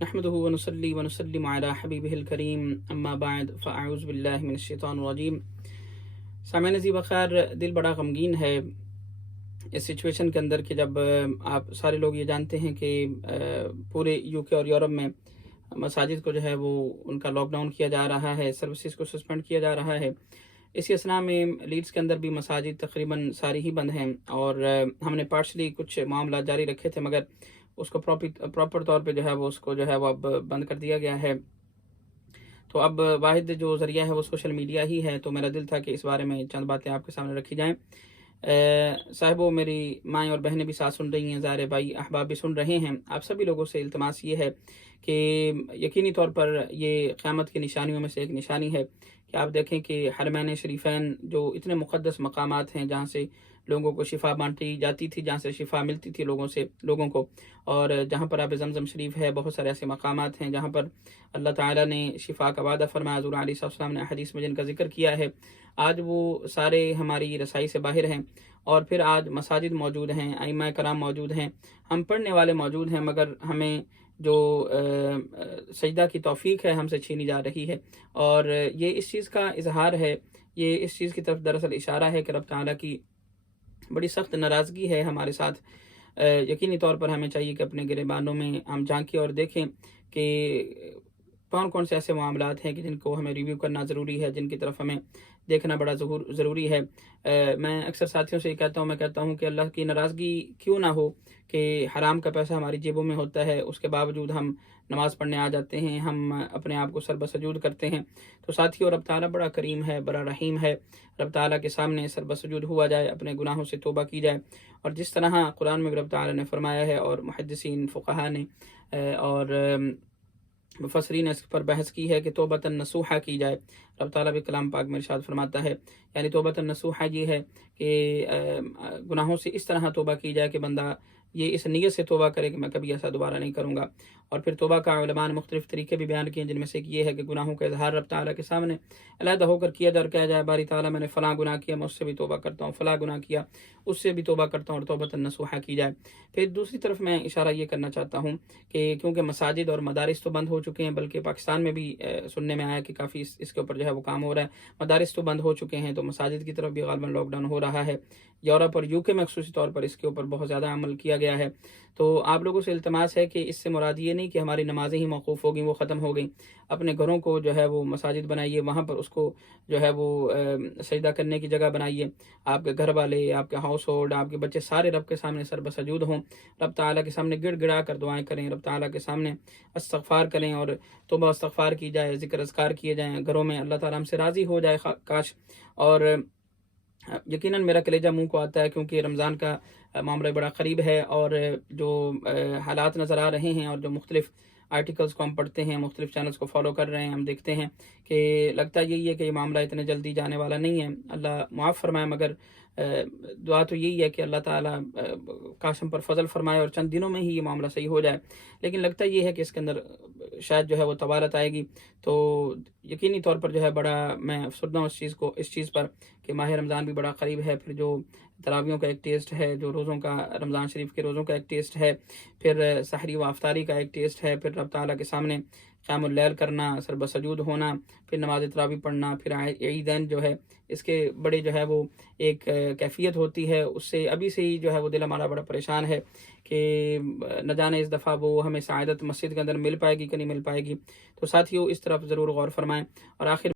نحمده ونصلي ونسلم على حبیبہ الکریم اما بعد فاعوذ باللہ من الشیطان الرجیم۔ سامعین عزیز بخیر، دل بڑا غمگین ہے اس سچویشن کے اندر کہ جب آپ سارے لوگ یہ جانتے ہیں کہ پورے یو کے اور یورپ میں مساجد کو جو ہے وہ ان کا لاک ڈاؤن کیا جا رہا ہے، سروسز کو سسپینڈ کیا جا رہا ہے۔ اسی اثناء میں لیڈز کے اندر بھی مساجد تقریباً ساری ہی بند ہیں، اور ہم نے پارشلی کچھ معاملات جاری رکھے تھے، مگر اس کو پراپر طور پہ جو ہے وہ اس کو جو ہے وہ اب بند کر دیا گیا ہے۔ تو اب واحد جو ذریعہ ہے وہ سوشل میڈیا ہی ہے، تو میرا دل تھا کہ اس بارے میں چند باتیں آپ کے سامنے رکھی جائیں۔ صاحبوں، میری مائیں اور بہنیں بھی ساتھ سن رہی ہیں، ظاہر بھائی احباب بھی سن رہے ہیں، آپ سبھی لوگوں سے التماس یہ ہے کہ یقینی طور پر یہ قیامت کی نشانیوں میں سے ایک نشانی ہے کہ آپ دیکھیں کہ حرمین شریفین جو اتنے مقدس مقامات ہیں جہاں سے لوگوں کو شفا بانٹی جاتی تھی، جہاں سے شفا ملتی تھی لوگوں کو، اور جہاں پر آب زمزم شریف ہے، بہت سارے ایسے مقامات ہیں جہاں پر اللہ تعالیٰ نے شفا کا وعدہ فرمایا، حضور علیہ السلام نے حدیث میں جن کا ذکر کیا ہے، آج وہ سارے ہماری رسائی سے باہر ہیں، اور پھر آج مساجد موجود ہیں، ائمہ کرام موجود ہیں، ہم پڑھنے والے موجود ہیں، مگر ہمیں جو سجدہ کی توفیق ہے ہم سے چھینی جا رہی ہے، اور یہ اس چیز کا اظہار ہے، یہ اس چیز کی طرف دراصل اشارہ ہے کہ رب تعالیٰ کی بڑی سخت ناراضگی ہے ہمارے ساتھ۔ یقینی طور پر ہمیں چاہیے کہ اپنے گریبانوں میں ہم جھانکیں اور دیکھیں کہ کون سے ایسے معاملات ہیں کہ جن کو ہمیں ریویو کرنا ضروری ہے، جن کی طرف ہمیں دیکھنا بڑا ضروری ہے۔ میں اکثر ساتھیوں سے یہ کہتا ہوں کہ اللہ کی ناراضگی کیوں نہ ہو کہ حرام کا پیسہ ہماری جیبوں میں ہوتا ہے، اس کے باوجود ہم نماز پڑھنے آ جاتے ہیں، ہم اپنے آپ کو سر بسجود کرتے ہیں۔ تو ساتھیوں، رب تعالیٰ بڑا کریم ہے، بڑا رحیم ہے، رب تعالیٰ کے سامنے سر بسجود ہوا جائے، اپنے گناہوں سے توبہ کی جائے، اور جس طرح قرآن میں رب تعالیٰ نے فرمایا ہے اور محدثین فقہا نے اور مفسرین نے اس پر بحث کی ہے کہ توبۃ نصوحہ کی جائے۔ رب تعالیٰ بھی کلام پاک میں ارشاد فرماتا ہے، یعنی توبۃ نصوحہ یہ ہے کہ گناہوں سے اس طرح توبہ کی جائے کہ بندہ یہ اس نیت سے توبہ کرے کہ میں کبھی ایسا دوبارہ نہیں کروں گا۔ اور پھر توبہ کا علماء نے مختلف طریقے بھی بیان کیے، جن میں سے ایک یہ ہے کہ گناہوں کا اظہار رب تعالیٰ کے سامنے علیحدہ ہو کر کیا جائے اور کہا جائے باری تعالیٰ میں نے فلاں گناہ کیا، میں اس سے بھی توبہ کرتا ہوں، فلاں گناہ کیا اس سے بھی توبہ کرتا ہوں، اور توبۃ نصوحہ کی جائے۔ پھر دوسری طرف میں اشارہ یہ کرنا چاہتا ہوں کہ کیونکہ مساجد اور مدارس تو بند ہو چکے ہیں، بلکہ پاکستان میں بھی سننے میں آیا کہ کافی اس کے اوپر جو ہے وہ کام ہو رہا ہے، مدارس تو بند ہو چکے ہیں، تو مساجد کی طرف بھی غالباً لاک ڈاؤن ہو رہا ہے۔ یورپ اور یو کے میں خصوصی طور پر اس کے اوپر بہت زیادہ عمل کیا گیا ہے۔ تو آپ لوگوں سے التماس ہے کہ اس سے مراد یہ نہیں کہ ہماری نمازیں ہی موقوف ہو گئیں، وہ ختم ہو گئیں۔ اپنے گھروں کو جو ہے وہ مساجد بنائیے، وہاں پر اس کو جو ہے وہ سجدہ کرنے کی جگہ بنائیے، آپ کے گھر والے، آپ کے ہاؤس ہولڈ، آپ کے بچے سارے رب کے سامنے سر بسجود ہوں، رب تعالیٰ کے سامنے گڑ گڑا کر دعائیں کریں، رب تعالیٰ کے سامنے استغفار کریں، اور توبہ استغفار کی جائے، ذکر اذکار کیے جائیں گھروں میں، اللہ تعالیٰ ہم سے راضی ہو جائے کاش۔ اور یقیناً میرا کلیجہ منہ کو آتا ہے کیونکہ رمضان کا معاملہ بڑا قریب ہے، اور جو حالات نظر آ رہے ہیں اور جو مختلف آرٹیکلز کو ہم پڑھتے ہیں، مختلف چینلز کو فالو کر رہے ہیں، ہم دیکھتے ہیں کہ لگتا یہی ہے کہ یہ معاملہ اتنے جلدی جانے والا نہیں ہے، اللہ معاف فرمائے، مگر دعا تو یہی ہے کہ اللہ تعالیٰ کاش ہم پر فضل فرمائے اور چند دنوں میں ہی یہ معاملہ صحیح ہو جائے۔ لیکن لگتا یہ ہے کہ اس کے اندر شاید جو ہے وہ طوالت آئے گی، تو یقینی طور پر جو ہے بڑا میں افسردہ ہوں اس چیز پر کہ ماہ رمضان بھی بڑا قریب ہے، پھر جو تراویحوں کا ایک ٹیسٹ ہے، جو روزوں کا رمضان شریف کے روزوں کا ایک ٹیسٹ ہے، پھر سحری و افطاری کا ایک ٹیسٹ ہے، پھر رب تعالیٰ کے سامنے قیام اللیل کرنا، سر بسجود ہونا، پھر نماز تراویح پڑھنا، پھر عیدین جو ہے اس کے بڑے جو ہے وہ ایک کیفیت ہوتی ہے، اس سے ابھی سے ہی جو ہے وہ دل ہمارا بڑا پریشان ہے کہ نہ جانے اس دفعہ وہ ہمیں سعادت مسجد کے اندر مل پائے گی کہ نہیں مل پائے گی۔ تو ساتھیوں، اس طرف ضرور غور فرمائیں۔ اور آخر